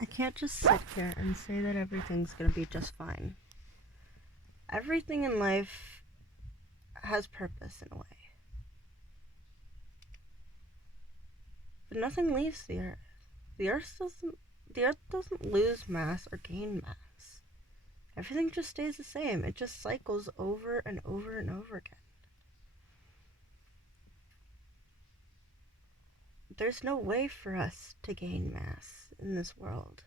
I can't just sit here and say that everything's gonna be just fine. Everything in life has purpose in a way. But nothing leaves the earth. The earth doesn't lose mass or gain mass. Everything just stays the same. It just cycles over and over and over again. There's no way for us to gain mass in this world.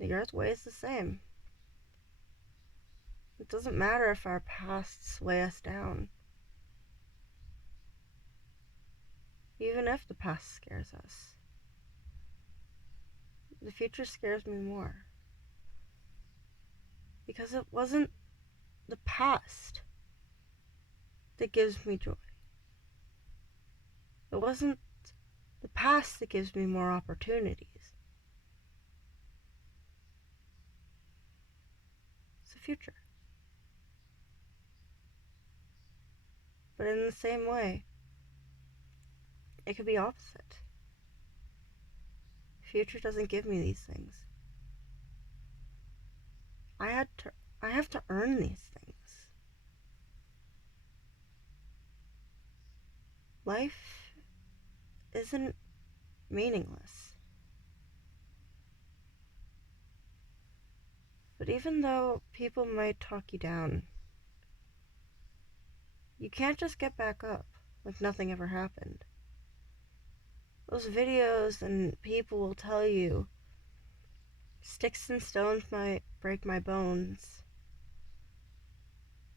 The earth weighs the same. It doesn't matter if our pasts weigh us down. Even if the past scares us. The future scares me more. Because it wasn't the past that gives me joy. It wasn't the past that gives me more opportunities. It's the future. But in the same way, it could be opposite. The future doesn't give me these things. I have to earn these things. Life isn't meaningless. But even though people might talk you down, you can't just get back up like nothing ever happened. Those videos and people will tell you, sticks and stones might break my bones,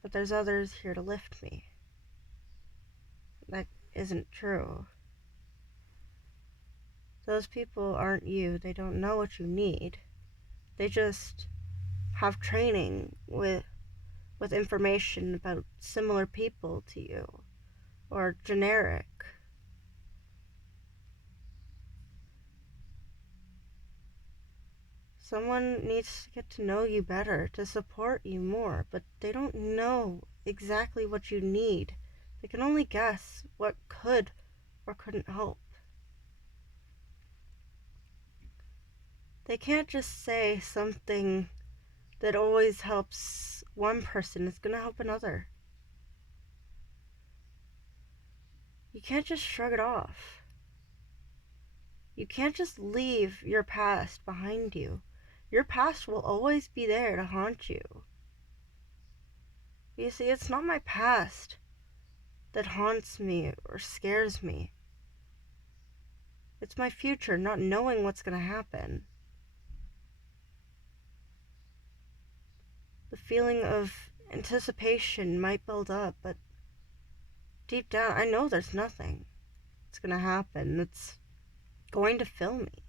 but there's others here to lift me. That isn't true. Those people aren't you. They don't know what you need. They just have training with information about similar people to you, or generic. Someone needs to get to know you better, to support you more, but they don't know exactly what you need. They can only guess what could or couldn't help. They can't just say something that always helps one person is gonna help another. You can't just shrug it off. You can't just leave your past behind you. Your past will always be there to haunt you. You see, it's not my past that haunts me or scares me. It's my future, not knowing what's gonna happen. The feeling of anticipation might build up, but deep down, I know there's nothing that's gonna happen that's going to fill me.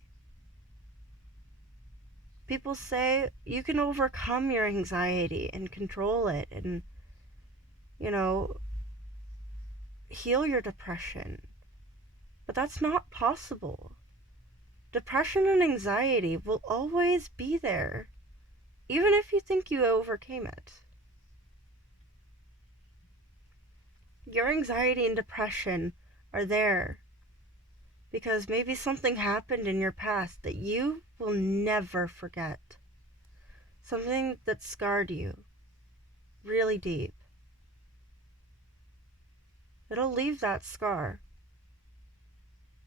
People say you can overcome your anxiety and control it and, heal your depression. But that's not possible. Depression and anxiety will always be there, even if you think you overcame it. Your anxiety and depression are there because maybe something happened in your past that you will never forget. Something that scarred you really deep. It'll leave that scar.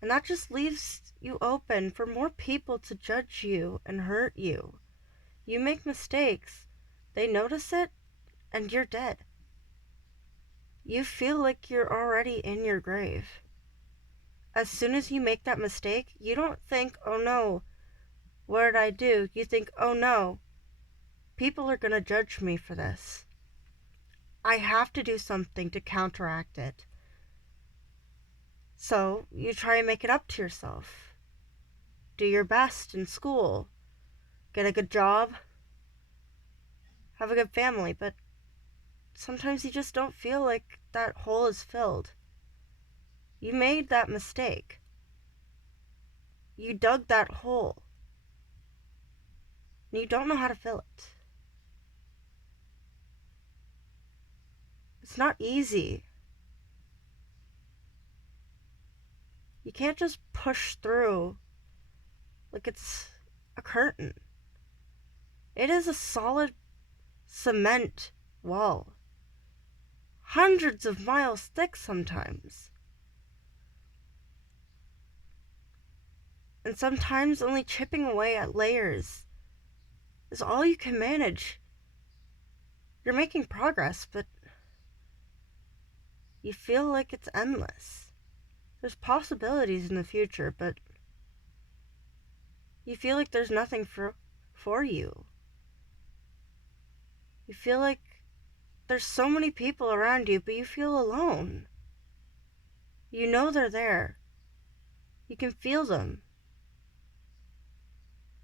And that just leaves you open for more people to judge you and hurt you. You make mistakes, they notice it, and you're dead. You feel like you're already in your grave. As soon as you make that mistake, you don't think, oh no, what did I do? You think, oh no, people are gonna judge me for this. I have to do something to counteract it. So you try and make it up to yourself. Do your best in school. Get a good job. Have a good family. But sometimes you just don't feel like that hole is filled. You made that mistake. You dug that hole. And you don't know how to fill it. It's not easy. You can't just push through like it's a curtain. It is a solid cement wall, hundreds of miles thick sometimes. And sometimes only chipping away at layers is all you can manage. You're making progress, but you feel like it's endless. There's possibilities in the future, but you feel like there's nothing for you. You feel like there's so many people around you, but you feel alone. You know they're there. You can feel them.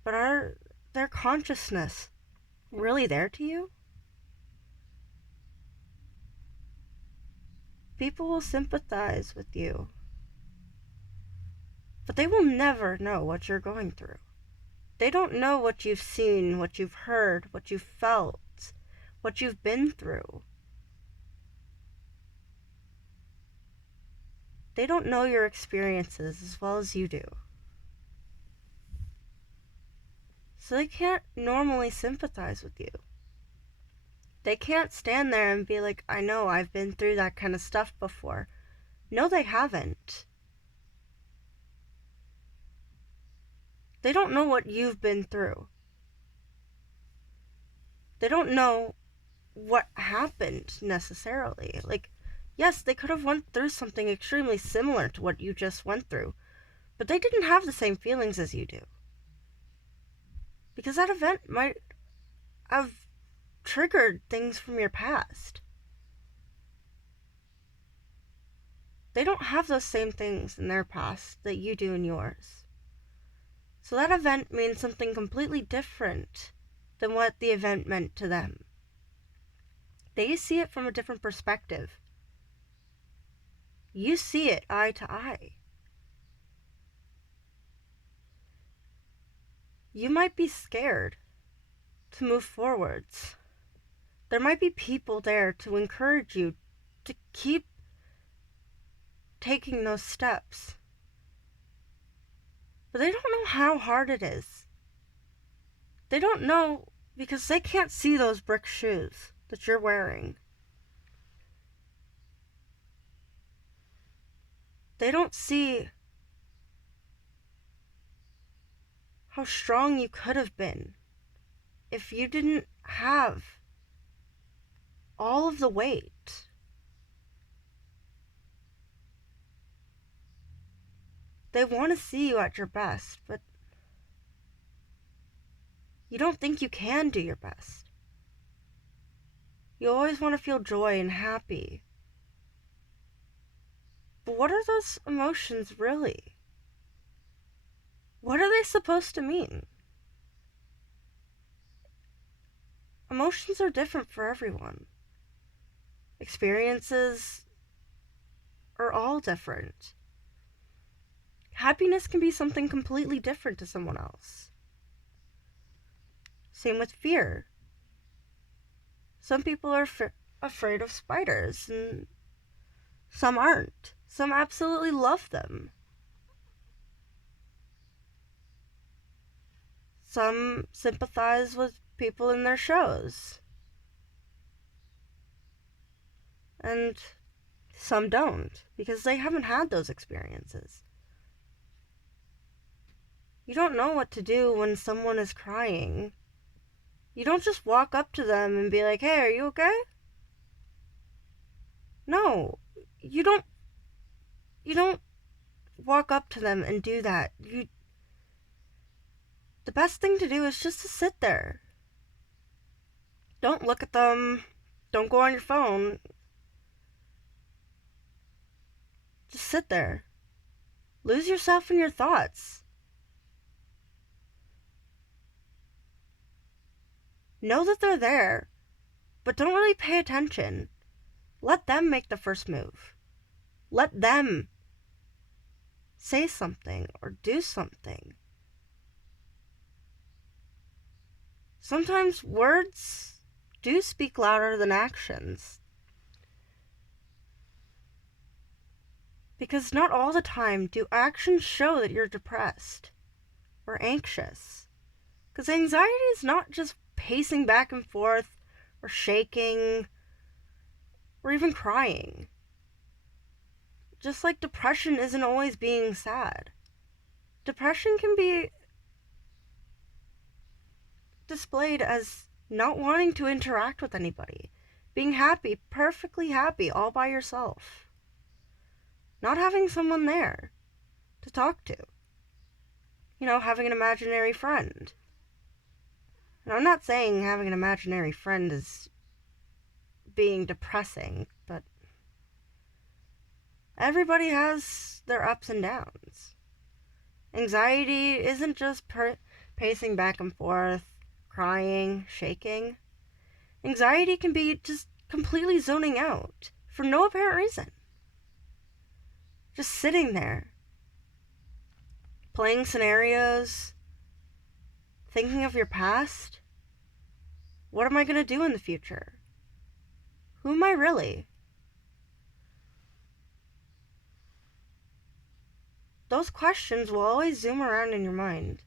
But are their consciousness really there to you? People will sympathize with you, but they will never know what you're going through. They don't know what you've seen, what you've heard, what you've felt, what you've been through. They don't know your experiences as well as you do. So they can't normally sympathize with you. They can't stand there and be like, I know, I've been through that kind of stuff before. No, they haven't. They don't know what you've been through. They don't know what happened necessarily. Like, yes, they could have went through something extremely similar to what you just went through, but they didn't have the same feelings as you do. Because that event might have triggered things from your past. They don't have those same things in their past that you do in yours. So that event means something completely different than what the event meant to them. They see it from a different perspective. You see it eye to eye. You might be scared to move forwards. There might be people there to encourage you to keep taking those steps. But they don't know how hard it is. They don't know because they can't see those brick shoes that you're wearing. They don't see how strong you could have been if you didn't have all of the weight. They want to see you at your best, but you don't think you can do your best. You always want to feel joy and happy. But what are those emotions really? What are they supposed to mean? Emotions are different for everyone. Experiences are all different. Happiness can be something completely different to someone else. Same with fear. Some people are afraid of spiders, and some aren't. Some absolutely love them. Some sympathize with people in their shows. And some don't, because they haven't had those experiences. You don't know what to do when someone is crying. You don't just walk up to them and be like, hey, are you okay? No, you don't walk up to them and do that. The best thing to do is just to sit there. Don't look at them. Don't go on your phone. Just sit there. Lose yourself in your thoughts. Know that they're there, but don't really pay attention. Let them make the first move. Let them say something or do something. Sometimes words do speak louder than actions. Because not all the time do actions show that you're depressed. or anxious. Because anxiety is not just pacing back and forth or shaking or even crying. Just like depression isn't always being sad. Depression can be displayed as not wanting to interact with anybody, being happy, perfectly happy, all by yourself, not having someone there to talk to, having an imaginary friend. And I'm not saying having an imaginary friend is being depressing, but everybody has their ups and downs. Anxiety isn't just pacing back and forth, crying, shaking. Anxiety can be just completely zoning out for no apparent reason. Just sitting there, playing scenarios, thinking of your past. What am I going to do in the future? Who am I really? Those questions will always zoom around in your mind,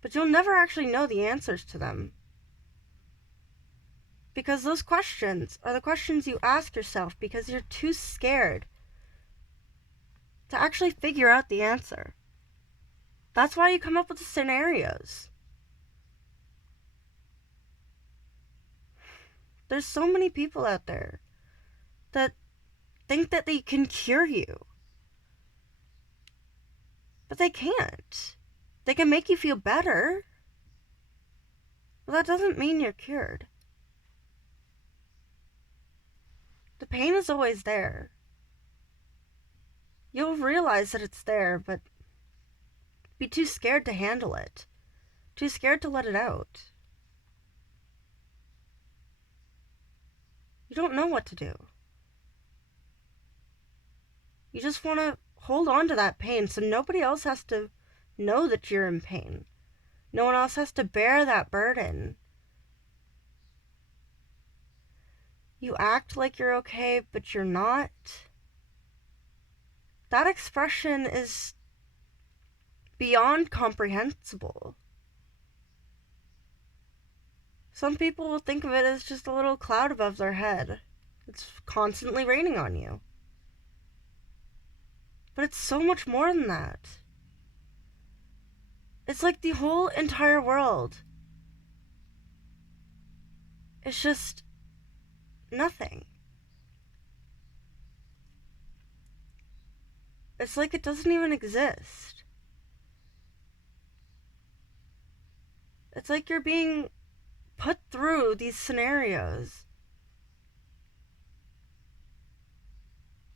but you'll never actually know the answers to them. Because those questions are the questions you ask yourself because you're too scared to actually figure out the answer. That's why you come up with the scenarios. There's so many people out there that think that they can cure you. But they can't. They can make you feel better, but that doesn't mean you're cured. The pain is always there. You'll realize that it's there, but be too scared to handle it. Too scared to let it out. You don't know what to do. You just want to hold on to that pain so nobody else has to know that you're in pain. No one else has to bear that burden. You act like you're okay, but you're not. That expression is beyond comprehensible. Some people will think of it as just a little cloud above their head. It's constantly raining on you. But it's so much more than that. It's like the whole entire world. It's just nothing. It's like it doesn't even exist. It's like you're being put through these scenarios,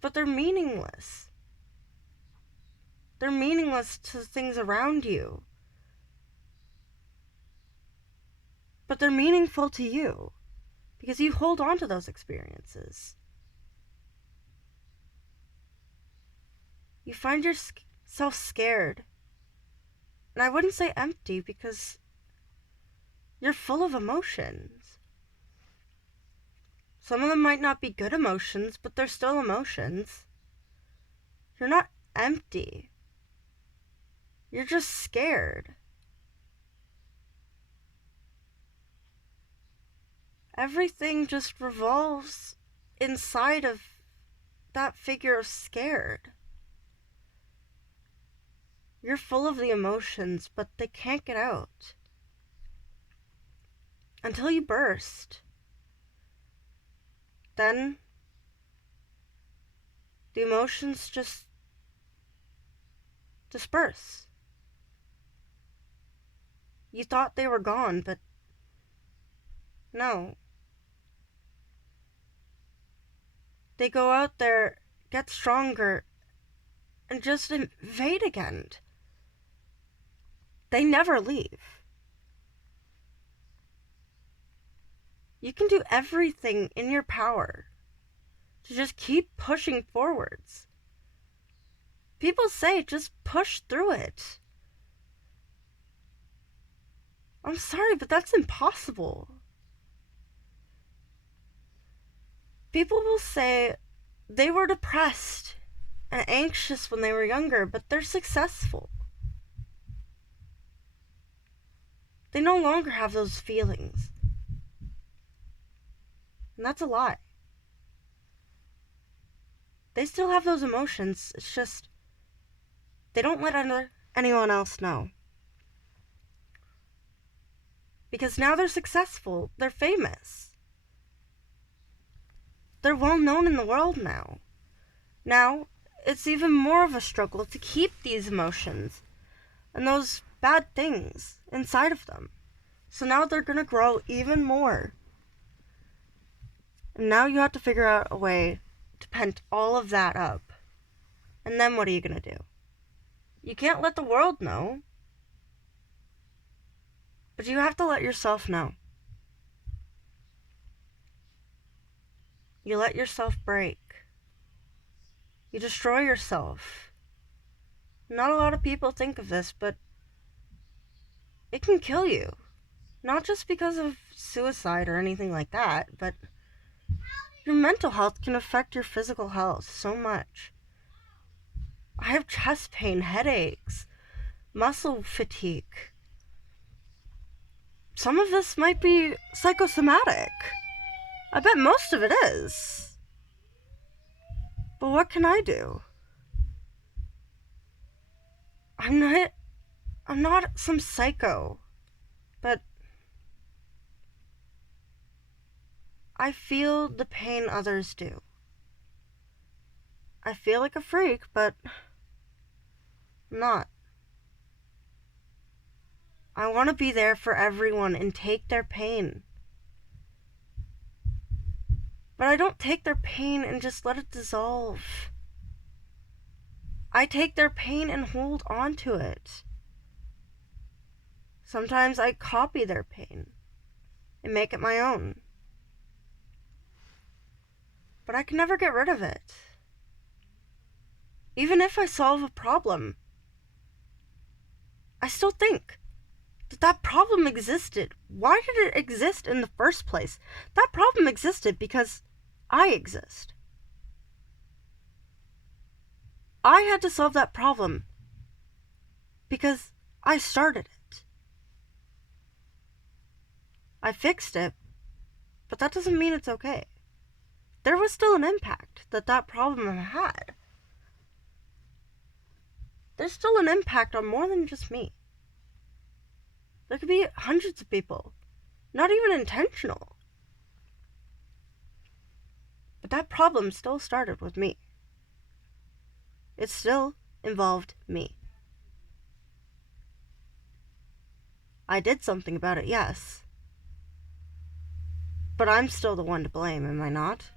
but they're meaningless. They're meaningless to things around you, but they're meaningful to you because you hold on to those experiences. You find yourself scared, and I wouldn't say empty because you're full of emotions. Some of them might not be good emotions, but they're still emotions. You're not empty. You're just scared. Everything just revolves inside of that figure of scared. You're full of the emotions, but they can't get out until you burst. Then the emotions just disperse. You thought they were gone, but no. They go out there, get stronger, and just invade again. They never leave. You can do everything in your power to just keep pushing forwards. People say just push through it. I'm sorry, but that's impossible. People will say they were depressed and anxious when they were younger, but they're successful. They no longer have those feelings. And that's a lie. They still have those emotions. It's just they don't let anyone else know. Because now they're successful. They're famous. They're well known in the world now. Now, it's even more of a struggle to keep these emotions and those bad things inside of them. So now they're going to grow even more. And now you have to figure out a way to pent all of that up. And then what are you going to do? You can't let the world know. But you have to let yourself know. You let yourself break. You destroy yourself. Not a lot of people think of this, but it can kill you. Not just because of suicide or anything like that, but your mental health can affect your physical health so much. I have chest pain, headaches, muscle fatigue. Some of this might be psychosomatic. I bet most of it is. But what can I do? I'm not some psycho, but I feel the pain others do. I feel like a freak, but I'm not. I want to be there for everyone and take their pain. But I don't take their pain and just let it dissolve. I take their pain and hold on to it. Sometimes I copy their pain and make it my own. But I can never get rid of it. Even if I solve a problem, I still think that problem existed. Why did it exist in the first place? That problem existed because I exist. I had to solve that problem because I started it. I fixed it, but that doesn't mean it's okay. There was still an impact that problem had. There's still an impact on more than just me. There could be hundreds of people, not even intentional. But that problem still started with me. It still involved me. I did something about it, yes. But I'm still the one to blame, am I not?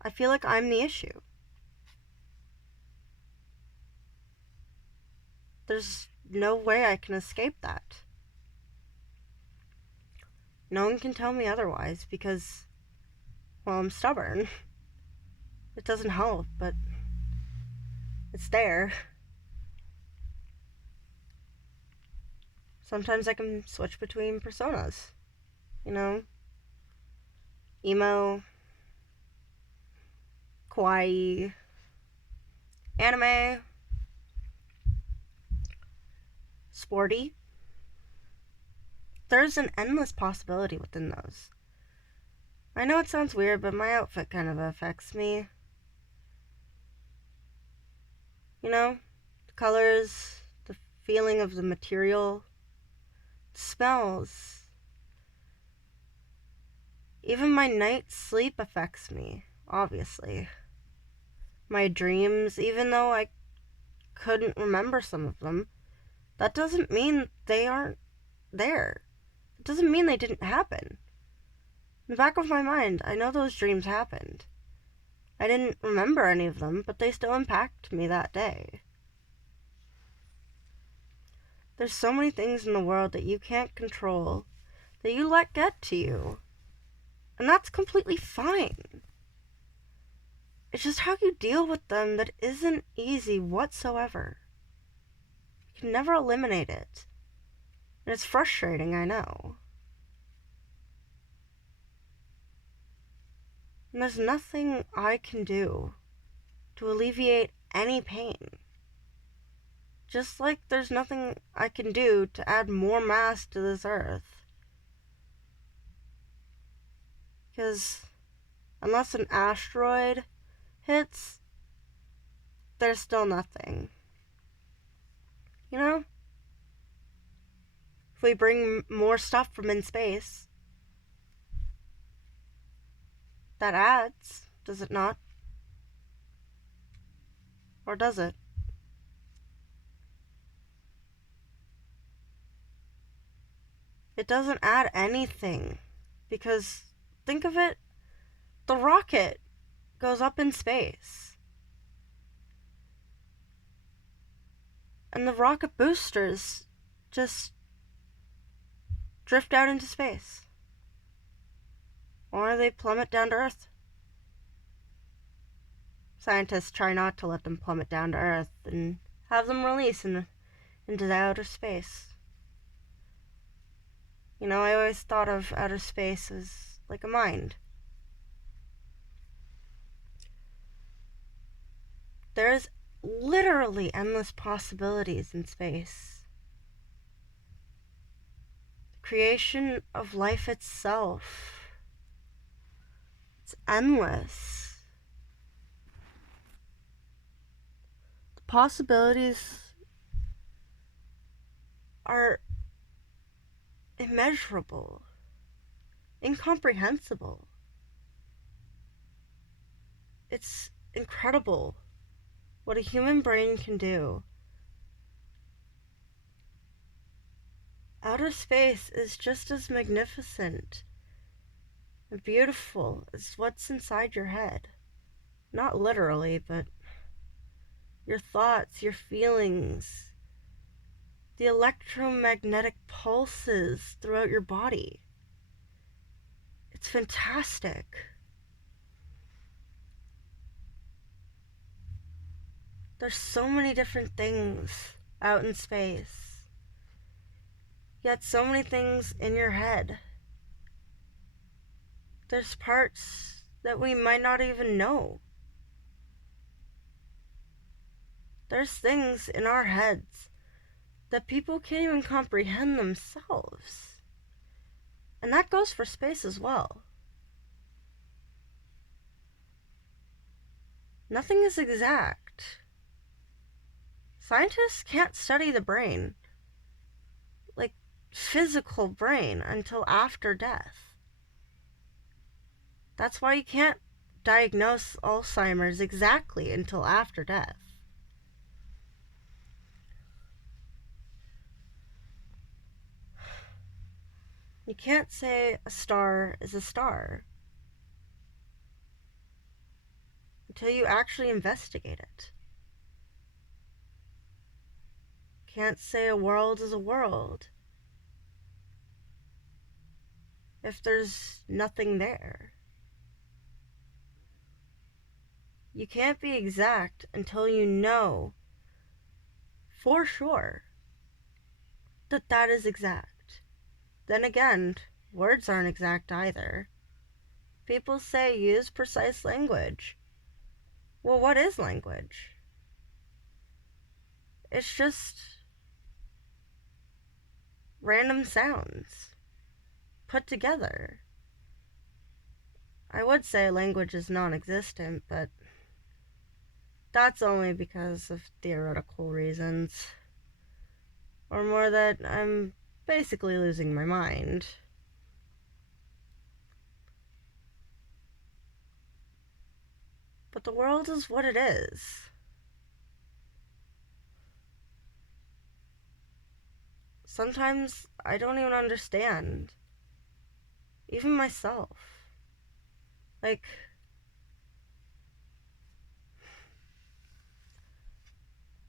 I feel like I'm the issue. There's no way I can escape that. No one can tell me otherwise because, well, I'm stubborn. It doesn't help, but it's there. Sometimes I can switch between personas. You know? Emo, kawaii, anime, sporty. There's an endless possibility within those. I know it sounds weird, but my outfit kind of affects me. You know? The colors, the feeling of the material, the smells. Even my night's sleep affects me, obviously. My dreams, even though I couldn't remember some of them, that doesn't mean they aren't there. It doesn't mean they didn't happen. In the back of my mind, I know those dreams happened. I didn't remember any of them, but they still impact me that day. There's so many things in the world that you can't control, that you let get to you. And that's completely fine. It's just how you deal with them that isn't easy whatsoever. You can never eliminate it. And it's frustrating, I know. And there's nothing I can do to alleviate any pain. Just like there's nothing I can do to add more mass to this Earth. Because unless an asteroid hits, there's still nothing. You know? If we bring more stuff from in space, that adds, does it not? Or does it? It doesn't add anything. Because, think of it, the rocket goes up in space. And the rocket boosters just drift out into space. Or they plummet down to Earth. Scientists try not to let them plummet down to Earth and have them release into the outer space. You know, I always thought of outer space as like a mind. There's literally endless possibilities in space. The creation of life itself. It's endless. The possibilities are immeasurable, incomprehensible. It's incredible what a human brain can do. Outer space is just as magnificent and beautiful as what's inside your head. Not literally, but your thoughts, your feelings, the electromagnetic pulses throughout your body. It's fantastic. There's so many different things out in space, yet so many things in your head. There's parts that we might not even know. There's things in our heads that people can't even comprehend themselves. And that goes for space as well. Nothing is exact. Scientists can't study the brain, like physical brain, until after death. That's why you can't diagnose Alzheimer's exactly until after death. You can't say a star is a star until you actually investigate it. Can't say a world is a world if there's nothing there. You can't be exact until you know for sure that that is exact. Then again, words aren't exact either. People say use precise language. Well, what is language? It's just random sounds put together. I would say language is non-existent, but that's only because of theoretical reasons. Or more that I'm basically losing my mind. But the world is what it is. Sometimes I don't even understand. Even myself. Like,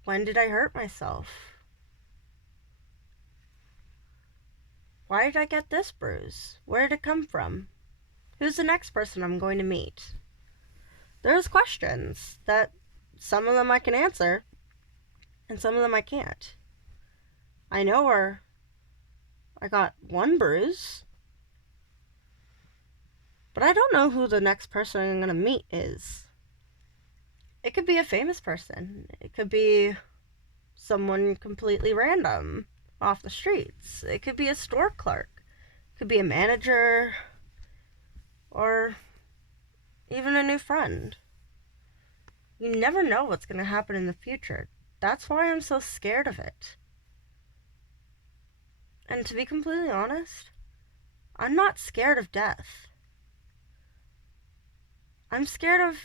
when did I hurt myself? Why did I get this bruise? Where did it come from? Who's the next person I'm going to meet? There's questions that some of them I can answer, and some of them I can't. I know where I got one bruise, but I don't know who the next person I'm going to meet is. It could be a famous person. It could be someone completely random off the streets. It could be a store clerk, it could be a manager, or even a new friend. You never know what's going to happen in the future. That's why I'm so scared of it. And to be completely honest, I'm not scared of death. I'm scared of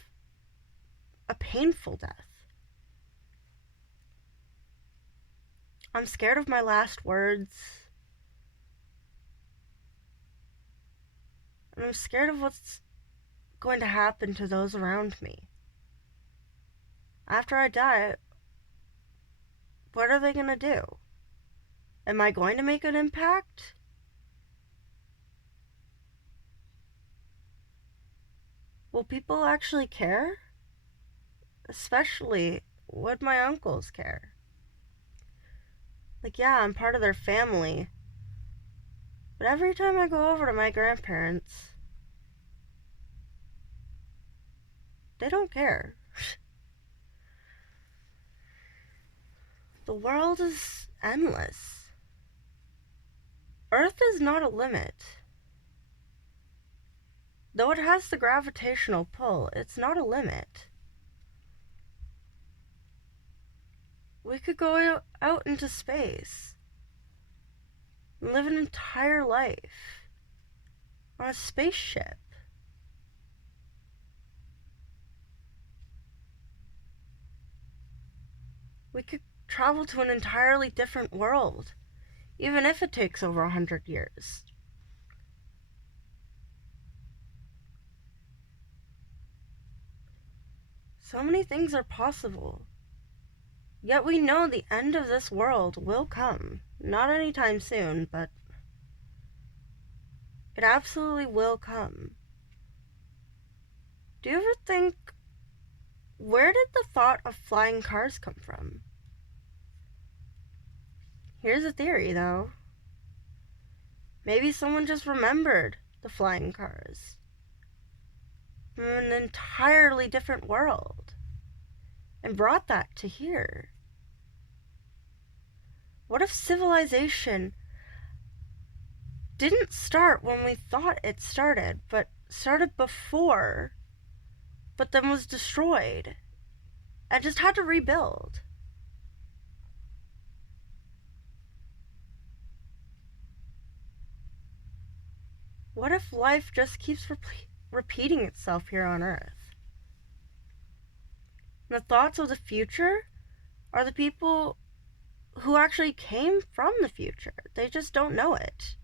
a painful death. I'm scared of my last words. And I'm scared of what's going to happen to those around me. After I die, what are they going to do? Am I going to make an impact? Will people actually care? Especially, would my uncles care? Like, yeah, I'm part of their family. But every time I go over to my grandparents, they don't care. The world is endless. Earth is not a limit. Though it has the gravitational pull, it's not a limit. We could go out into space and live an entire life on a spaceship. We could travel to an entirely different world, even if it takes over 100 years. So many things are possible. Yet we know the end of this world will come. Not anytime soon, but it absolutely will come. Do you ever think, where did the thought of flying cars come from? Here's a theory, though. Maybe someone just remembered the flying cars from an entirely different world and brought that to here. What if civilization didn't start when we thought it started, but started before, but then was destroyed and just had to rebuild? What if life just keeps repeating itself here on Earth? And the thoughts of the future are the people who actually came from the future. They just don't know it.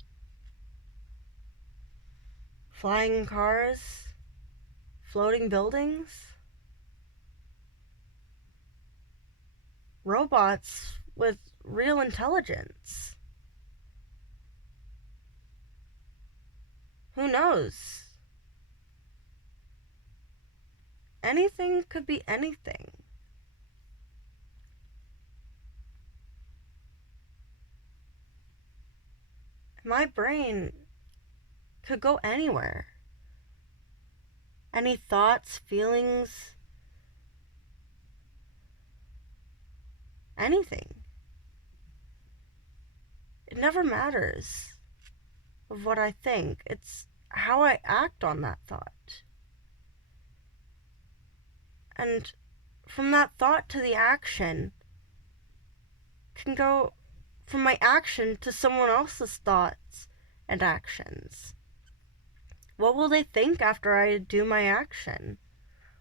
Flying cars, floating buildings, robots with real intelligence. Who knows? Anything could be anything. My brain could go anywhere. Any thoughts, feelings, anything. It never matters of what I think. It's how I act on that thought. And from that thought to the action can go from my action to someone else's thoughts and actions. What will they think after I do my action?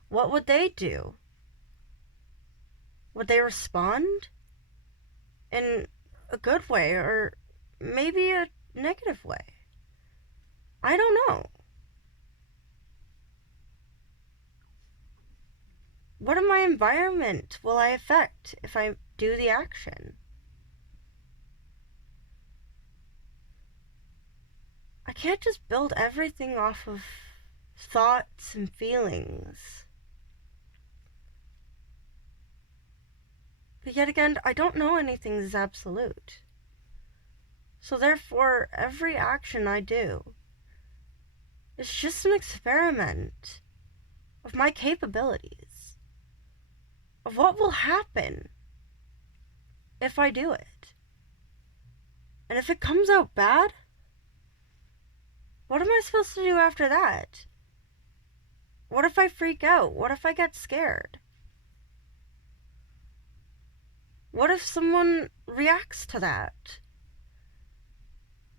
What would they do? Would they respond in a good way or maybe a negative way? I don't know. What in my environment will I affect if I do the action? I can't just build everything off of thoughts and feelings. But yet again, I don't know anything is absolute. So therefore, every action I do is just an experiment of my capabilities, of what will happen if I do it? And if it comes out bad, what am I supposed to do after that? What if I freak out? What if I get scared? What if someone reacts to that?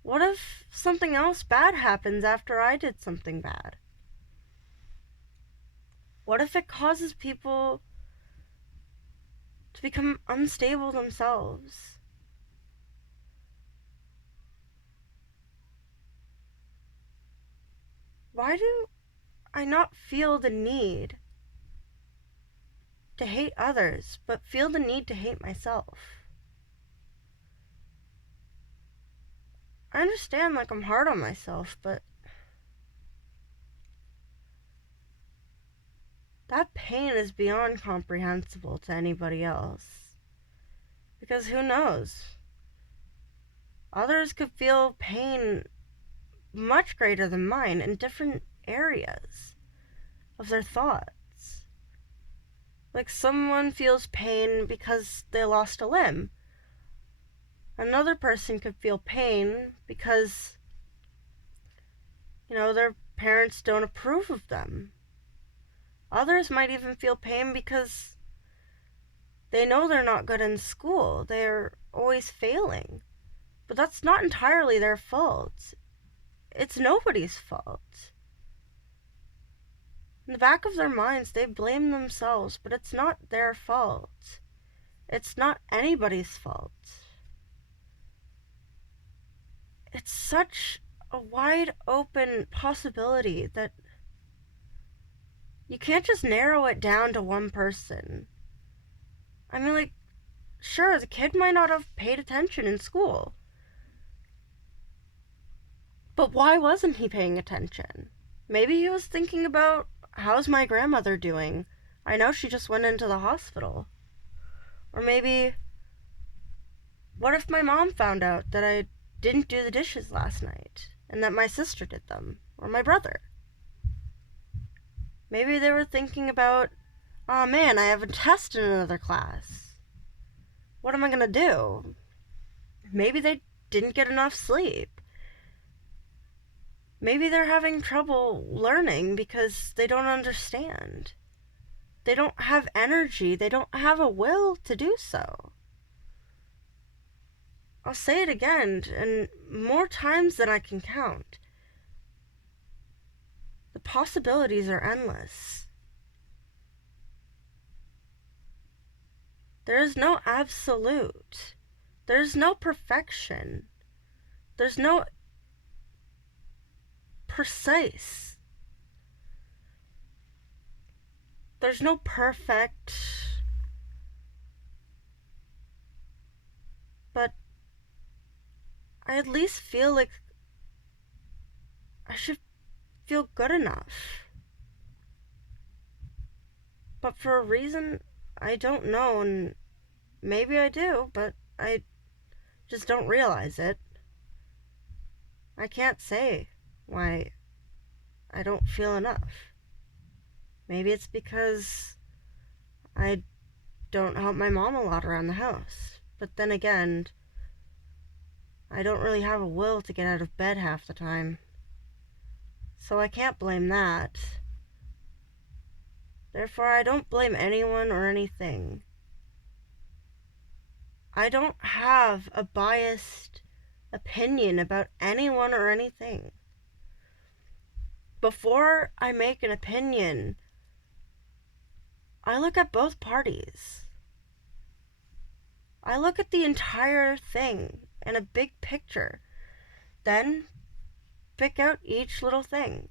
What if something else bad happens after I did something bad? What if it causes people to become unstable themselves? Why do I not feel the need to hate others, but feel the need to hate myself? I understand, like, I'm hard on myself, but that pain is beyond comprehensible to anybody else. Because who knows? Others could feel pain much greater than mine in different areas of their thoughts. Like, someone feels pain because they lost a limb. Another person could feel pain because, their parents don't approve of them. Others might even feel pain because they know they're not good in school. They're always failing. But that's not entirely their fault. It's nobody's fault. In the back of their minds, they blame themselves, but it's not their fault. It's not anybody's fault. It's such a wide open possibility that you can't just narrow it down to one person. I mean, like, sure, the kid might not have paid attention in school. But why wasn't he paying attention? Maybe he was thinking about, how's my grandmother doing? I know she just went into the hospital. Or maybe, what if my mom found out that I didn't do the dishes last night and that my sister did them? Or my brother? Maybe they were thinking about, oh man, I have a test in another class. What am I gonna do? Maybe they didn't get enough sleep. Maybe they're having trouble learning because they don't understand. They don't have energy. They don't have a will to do so. I'll say it again, and more times than I can count. The possibilities are endless. There is no absolute. There's no perfection. There's no precise. There's no perfect. But I at least feel like I should feel good enough. But for a reason I don't know, and maybe I do, but I just don't realize it. I can't say why I don't feel enough. Maybe it's because I don't help my mom a lot around the house. But then again, I don't really have a will to get out of bed half the time. So I can't blame that. Therefore, I don't blame anyone or anything. I don't have a biased opinion about anyone or anything. Before I make an opinion, I look at both parties. I look at the entire thing in a big picture. Then pick out each little thing.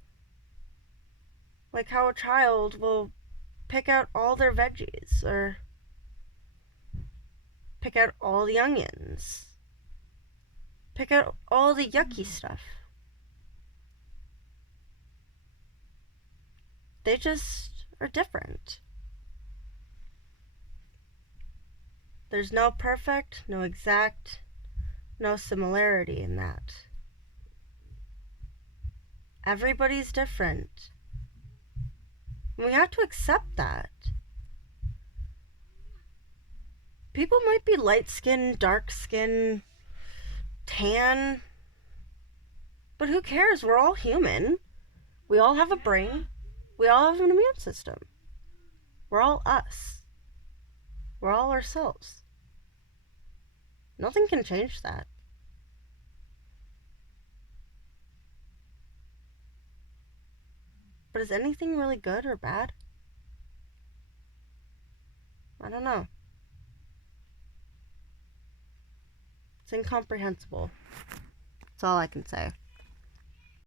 Like how a child will pick out all their veggies, or pick out all the onions, pick out all the yucky stuff. They just are different. There's no perfect, no exact, no similarity in that. Everybody's different. And we have to accept that. People might be light skin, dark skin, tan, but who cares? We're all human. We all have a brain. We all have an immune system. We're all us. We're all ourselves. Nothing can change that. But is anything really good or bad? I don't know. It's incomprehensible. That's all I can say.